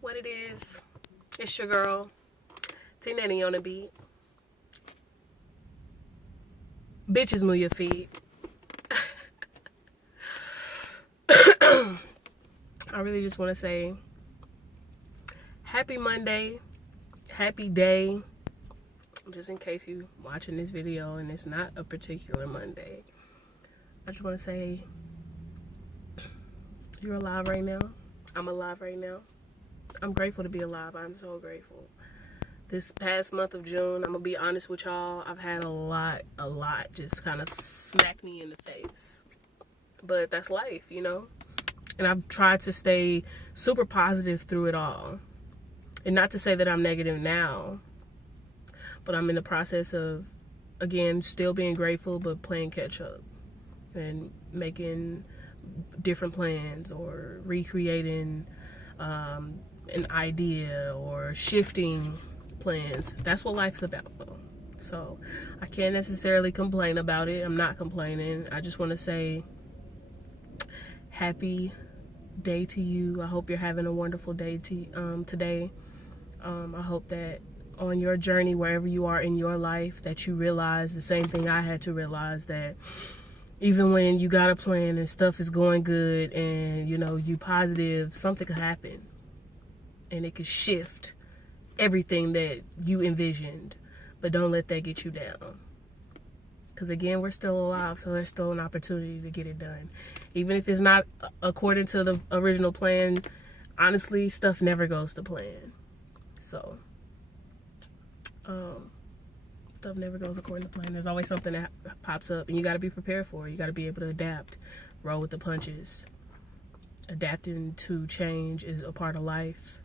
What it is, it's your girl, T-Nanny on the beat. Bitches, move your feet. I really just want to say happy Monday, happy day, just in case you watching this video and it's not a particular Monday. I just want to say you're alive right now. I'm alive right now. I'm grateful to be alive. I'm so grateful. This past month of June, I'm gonna be honest with y'all, I've had a lot just kind of smack me in the face. But that's life, you know? And I've tried to stay super positive through it all. And not to say that I'm negative now, but I'm in the process of, again, still being grateful, but playing catch up and making different plans or recreating an idea or shifting plans. That's what life's about, though. So I can't necessarily complain about it. I'm not complaining. I just want to say happy day to you. I hope you're having a wonderful day today. I hope that on your journey, wherever you are in your life, that you realize the same thing I had to realize, that even when you got a plan and stuff is going good and, you know, you positive, something could happen and it could shift everything that you envisioned. But don't let that get you down. Because, again, we're still alive, so there's still an opportunity to get it done. Even if it's not according to the original plan, honestly, stuff never goes to plan. So, stuff never goes according to plan. There's always something that pops up, and you got to be prepared for it. You got to be able to adapt, roll with the punches. Adapting to change is a part of life.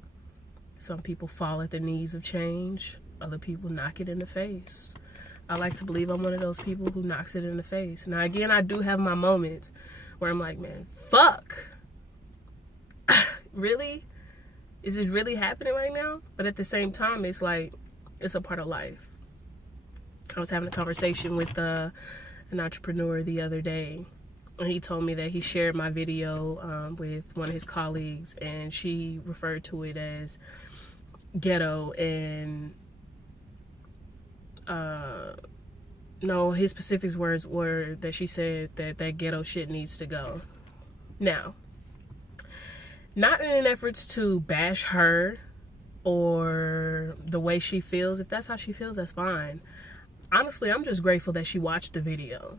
Some people fall at the knees of change. Other people knock it in the face. I like to believe I'm one of those people who knocks it in the face. Now, again, I do have my moments where I'm like, man, fuck. Really? Is this really happening right now? But at the same time, it's like, it's a part of life. I was having a conversation with an entrepreneur the other day, and he told me that he shared my video with one of his colleagues, and she referred to it as ghetto, and no, his specific words were that she said that ghetto shit needs to go. Now, not in an efforts to bash her or the way she feels. If that's how she feels, that's fine. Honestly, I'm just grateful that she watched the video.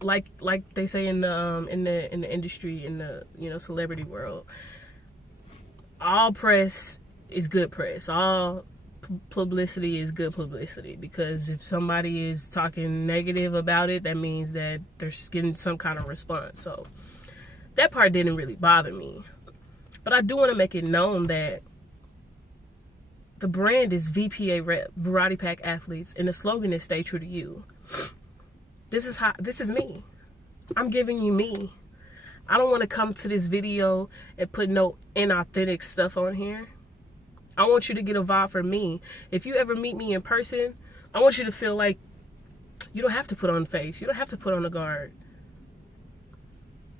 Like they say in the industry, in the, you know, celebrity world, all press is good press. All publicity is good publicity, because if somebody is talking negative about it, that means that they're getting some kind of response. So that part didn't really bother me. But I do want to make it known that the brand is VPArep, Variety Pack Athletes, and the slogan is stay true to you. This is me. I'm giving you me. I don't want to come to this video and put no inauthentic stuff on here. I want you to get a vibe from me. If you ever meet me in person, I want you to feel like you don't have to put on a face. You don't have to put on a guard,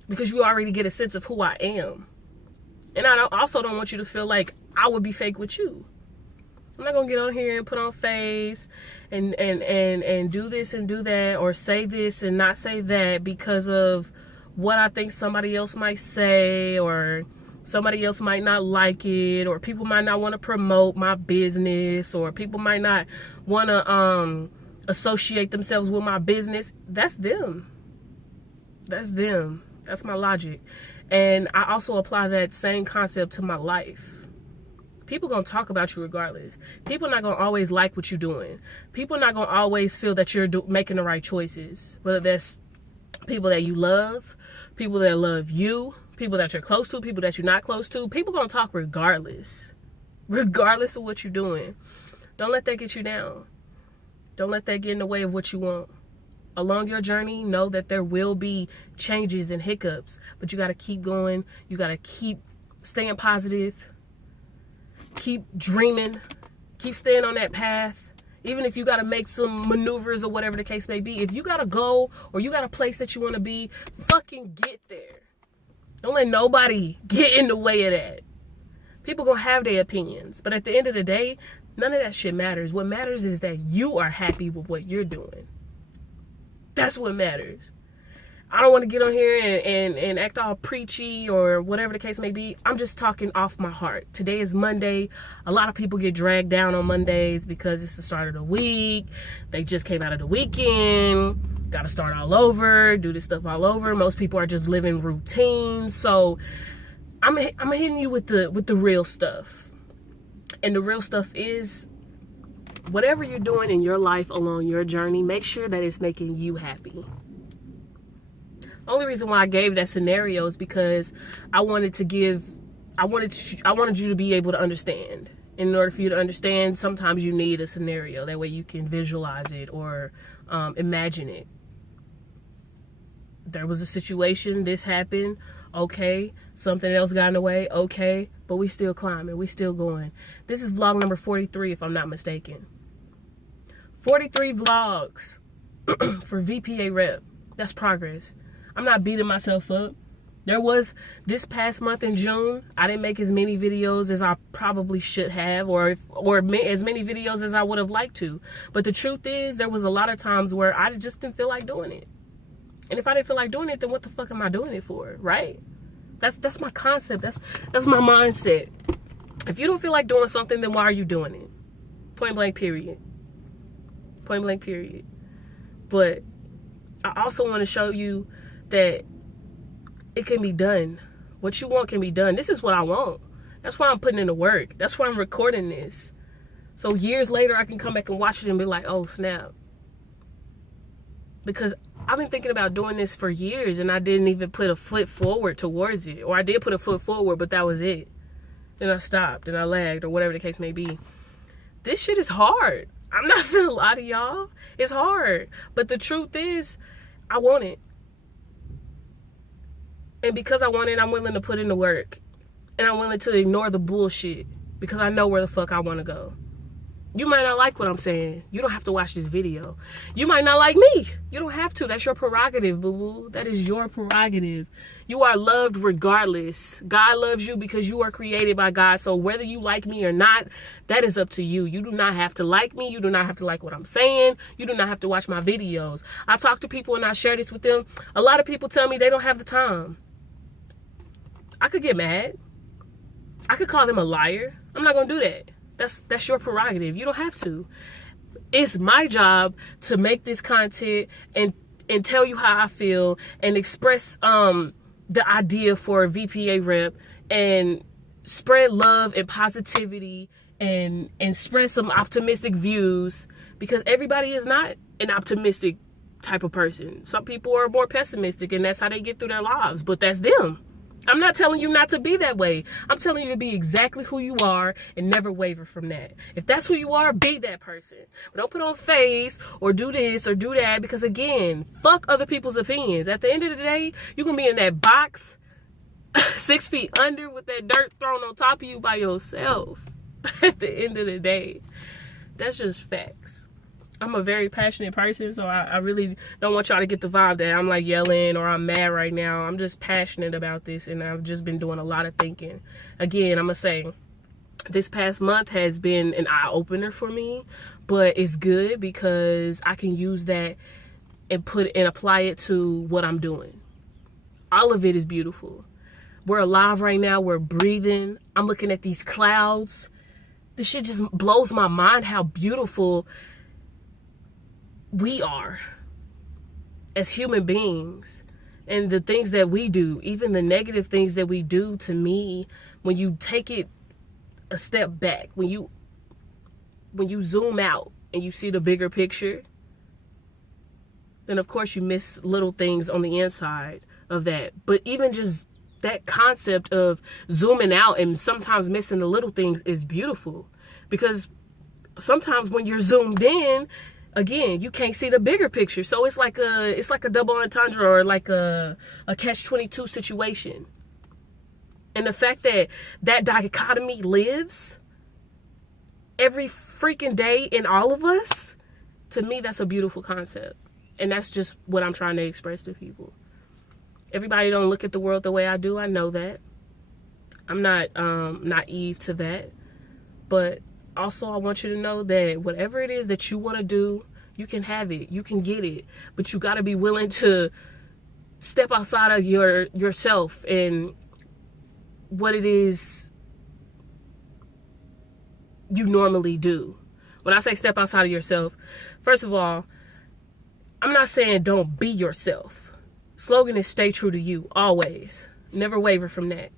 because you already get a sense of who I am. And I also don't want you to feel like I would be fake with you. I'm not gonna get on here and put on face and do this and do that, or say this and not say that because of what I think somebody else might say, or somebody else might not like it, or people might not want to promote my business, or people might not want to associate themselves with my business. That's them. That's them. That's my logic. And I also apply that same concept to my life. People gonna talk about you regardless. People not gonna always like what you're doing. People not gonna always feel that you're making the right choices. Whether that's people that you love, people that love you, people that you're close to, people that you're not close to. People gonna talk regardless. Regardless of what you're doing. Don't let that get you down. Don't let that get in the way of what you want. Along your journey, know that there will be changes and hiccups, but you gotta keep going. You gotta keep staying positive. Keep dreaming. Keep staying on that path. Even if you got to make some maneuvers or whatever the case may be. If you got a goal or you got a place that you want to be, fucking get there. Don't let nobody get in the way of that. People gonna have their opinions, but at the end of the day, none of that shit matters. What matters is that you are happy with what you're doing. That's what matters. I don't want to get on here and act all preachy or whatever the case may be. I'm just talking off my heart. Today is Monday. A lot of people get dragged down on Mondays because it's the start of the week. They just came out of the weekend. Got to start all over, do this stuff all over. Most people are just living routines. So I'm hitting you with the real stuff. And the real stuff is whatever you're doing in your life along your journey, make sure that it's making you happy. Only reason why I gave that scenario is because I wanted you to be able to understand. In order for you to understand, sometimes you need a scenario. That way you can visualize it or imagine it. There was a situation, this happened, okay. Something else got in the way, okay. But we still climbing, we still going. This is vlog number 43, if I'm not mistaken. 43 vlogs for VPArep. That's progress. I'm not beating myself up. There was this past month in June, I didn't make as many videos as I probably should have, or as many videos as I would have liked to. But the truth is, there was a lot of times where I just didn't feel like doing it. And if I didn't feel like doing it, then what the fuck am I doing it for, right? That's my concept. That's my mindset. If you don't feel like doing something, then why are you doing it? Point blank, period. Point blank, period. But I also want to show you that it can be done. What you want can be done. This is what I want. That's why I'm putting in the work. That's why I'm recording this. So years later, I can come back and watch it and be like, oh, snap. Because I've been thinking about doing this for years and I didn't even put a foot forward towards it. Or I did put a foot forward, but that was it. Then I stopped and I lagged or whatever the case may be. This shit is hard. I'm not gonna lie to y'all. It's hard. But the truth is, I want it. And because I want it, I'm willing to put in the work. And I'm willing to ignore the bullshit. Because I know where the fuck I want to go. You might not like what I'm saying. You don't have to watch this video. You might not like me. You don't have to. That's your prerogative, boo-boo. That is your prerogative. You are loved regardless. God loves you because you are created by God. So whether you like me or not, that is up to you. You do not have to like me. You do not have to like what I'm saying. You do not have to watch my videos. I talk to people and I share this with them. A lot of people tell me they don't have the time. I could get mad. I could call them a liar. I'm not going to do that. That's your prerogative. You don't have to. It's my job to make this content and tell you how I feel and express the idea for VPArep and spread love and positivity and spread some optimistic views, because everybody is not an optimistic type of person. Some people are more pessimistic and that's how they get through their lives, but that's them. I'm not telling you not to be that way. I'm telling you to be exactly who you are and never waver from that. If that's who you are, be that person. But don't put on face or do this or do that, because again, fuck other people's opinions. At the end of the day, you're going to be in that box 6 feet under with that dirt thrown on top of you by yourself. At the end of the day, that's just facts. I'm a very passionate person, so I really don't want y'all to get the vibe that I'm like yelling or I'm mad right now. I'm just passionate about this, and I've just been doing a lot of thinking. Again, I'm going to say, this past month has been an eye-opener for me, but it's good because I can use that and apply it to what I'm doing. All of it is beautiful. We're alive right now. We're breathing. I'm looking at these clouds. This shit just blows my mind how beautiful we are as human beings, and the things that we do, even the negative things that we do. To me, when you take it a step back, when you zoom out and you see the bigger picture, then of course you miss little things on the inside of that. But even just that concept of zooming out and sometimes missing the little things is beautiful, because sometimes when you're zoomed in, again, you can't see the bigger picture. So it's like a double entendre, or like a catch-22 situation. And the fact that dichotomy lives every freaking day in all of us, to me, that's a beautiful concept. And that's just what I'm trying to express to people. Everybody don't look at the world the way I do. I know that. I'm not naive to that. But also I want you to know that whatever it is that you want to do, you can have it. You can get it. But you got to be willing to step outside of yourself and what it is you normally do. When I say step outside of yourself, first of all, I'm not saying don't be yourself. Slogan is stay true to you always. Never waver from that.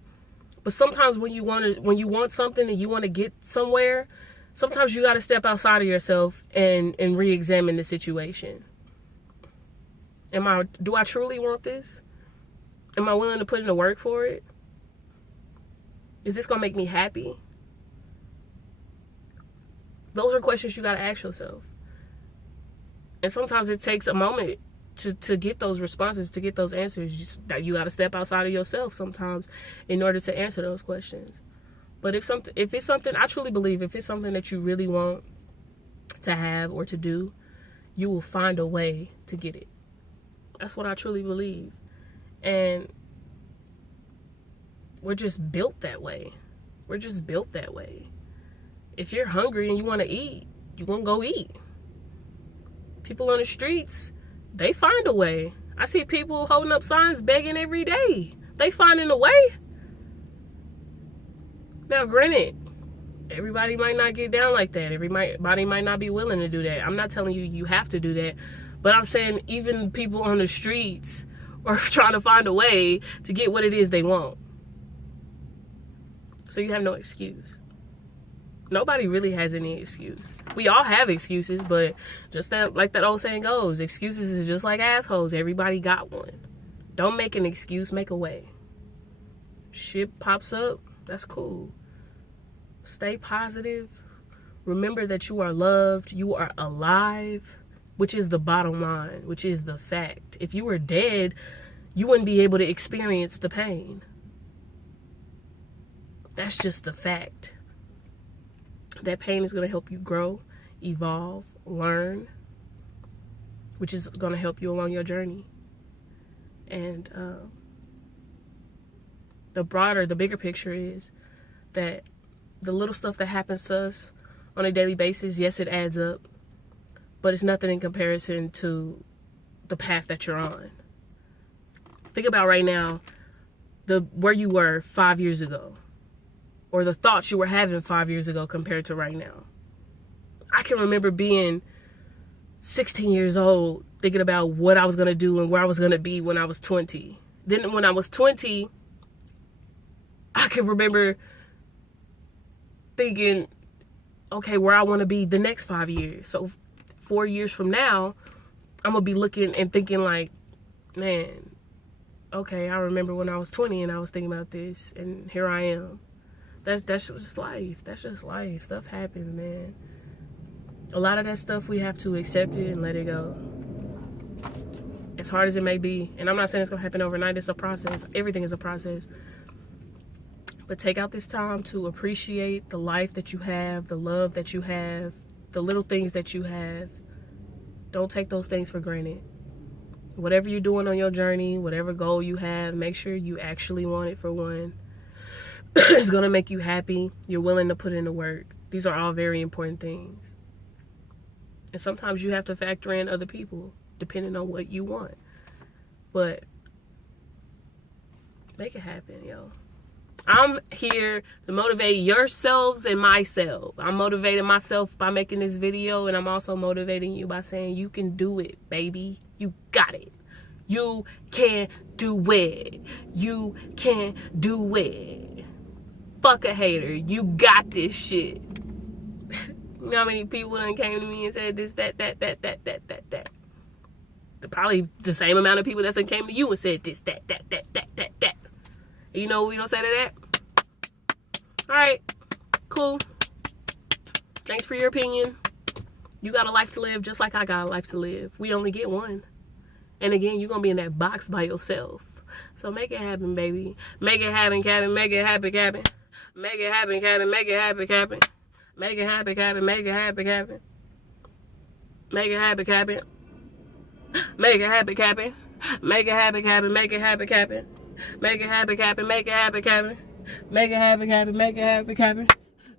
But sometimes when you want something and you want to get somewhere, sometimes you got to step outside of yourself and re-examine the situation. Do I truly want this? Am I willing to put in the work for it? Is this going to make me happy? Those are questions you got to ask yourself. And sometimes it takes a moment to get those responses, to get those answers. You got to step outside of yourself sometimes in order to answer those questions. But if it's something, I truly believe if it's something that you really want to have or to do, you will find a way to get it. That's what I truly believe. And we're just built that way. We're just built that way. If you're hungry and you want to eat, you're going to go eat. People on the streets, they find a way. I see people holding up signs begging every day. They finding a way. Now, granted, everybody might not get down like that. Everybody might not be willing to do that. I'm not telling you you have to do that. But I'm saying even people on the streets are trying to find a way to get what it is they want. So you have no excuse. Nobody really has any excuse. We all have excuses, but just that, like that old saying goes, excuses is just like assholes. Everybody got one. Don't make an excuse, make a way. Shit pops up, that's cool. Stay positive. Remember that you are loved, you are alive, which is the bottom line, which is the fact. If you were dead, you wouldn't be able to experience the pain. That's just the fact. That pain is going to help you grow, evolve, learn, which is going to help you along your journey. And the bigger picture is that the little stuff that happens to us on a daily basis, yes, it adds up, but it's nothing in comparison to the path that you're on. Think about right now, where you were 5 years ago, or the thoughts you were having 5 years ago compared to right now. I can remember being 16 years old, thinking about what I was going to do and where I was going to be when I was 20. Then when I was 20, I can remember thinking, okay, where I want to be the next 5 years. So 4 years from now, I'm going to be looking and thinking like, man, okay, I remember when I was 20 and I was thinking about this, and here I am. That's just life. That's just life. Stuff happens, man. A lot of that stuff, we have to accept it and let it go. As hard as it may be. And I'm not saying it's going to happen overnight. It's a process. Everything is a process. But take out this time to appreciate the life that you have, the love that you have, the little things that you have. Don't take those things for granted. Whatever you're doing on your journey, whatever goal you have, make sure you actually want it for one. It's going to make you happy. You're willing to put in the work. These are all very important things. And sometimes you have to factor in other people, depending on what you want. But make it happen, yo. I'm here to motivate yourselves and myself. I'm motivating myself by making this video, and I'm also motivating you by saying you can do it, baby. You got it. You can do it. You can do it. Fuck a hater. You got this shit. You know how many people done came to me and said this, that. Probably the same amount of people that came to you and said this, that. And you know what we gonna say to that? Alright, cool. Thanks for your opinion. You got a life to live just like I got a life to live. We only get one. And again, you're gonna be in that box by yourself. So make it happen, baby. Make it happen, Cabin. Make it happen, Cabin. Make it happen, Cabin. Make it happen, Cabin. Make it happen, Cabin. Make it happen, Cabin. Make it happen, Cabin. Make it happen, Cabin. Make it happen, happen. Make it happen, happen. Make it happen, happen. Make it happen, happen. Make it happen, happen. Make it happen, happen.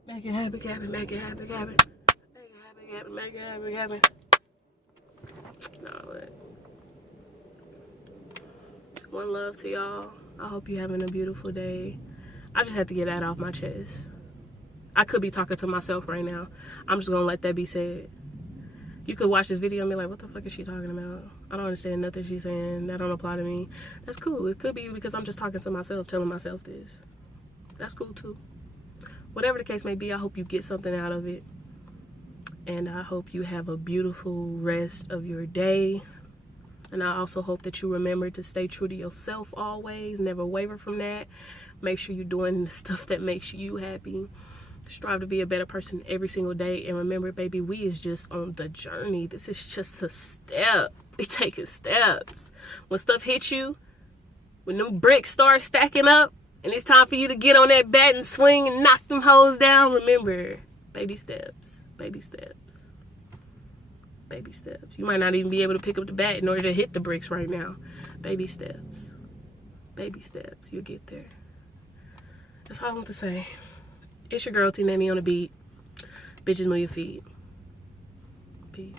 Make it happen, happen. Make it happen, happen. Make it happen, happen. Make it happen, happen. Nah, but one love to y'all. I hope you're having a beautiful day. I just had to get that off my chest. I could be talking to myself right now. I'm just gonna let that be said. You could watch this video and be like, what the fuck is she talking about? I don't understand nothing she's saying. That don't apply to me. That's cool. It could be because I'm just talking to myself, telling myself this. That's cool too. Whatever the case may be, I hope you get something out of it. And I hope you have a beautiful rest of your day. And I also hope that you remember to stay true to yourself always. Never waver from that. Make sure you're doing the stuff that makes you happy. Strive to be a better person every single day. And remember, baby, we is just on the journey. This is just a step. We taking steps. When stuff hits you, when them bricks start stacking up, and it's time for you to get on that bat and swing and knock them hoes down, remember, baby steps. Baby steps. Baby steps. You might not even be able to pick up the bat in order to hit the bricks right now. Baby steps. Baby steps. You'll get there. That's all I want to say. It's your girl, T Nanny on the beat. Bitches, move your feet. Peace.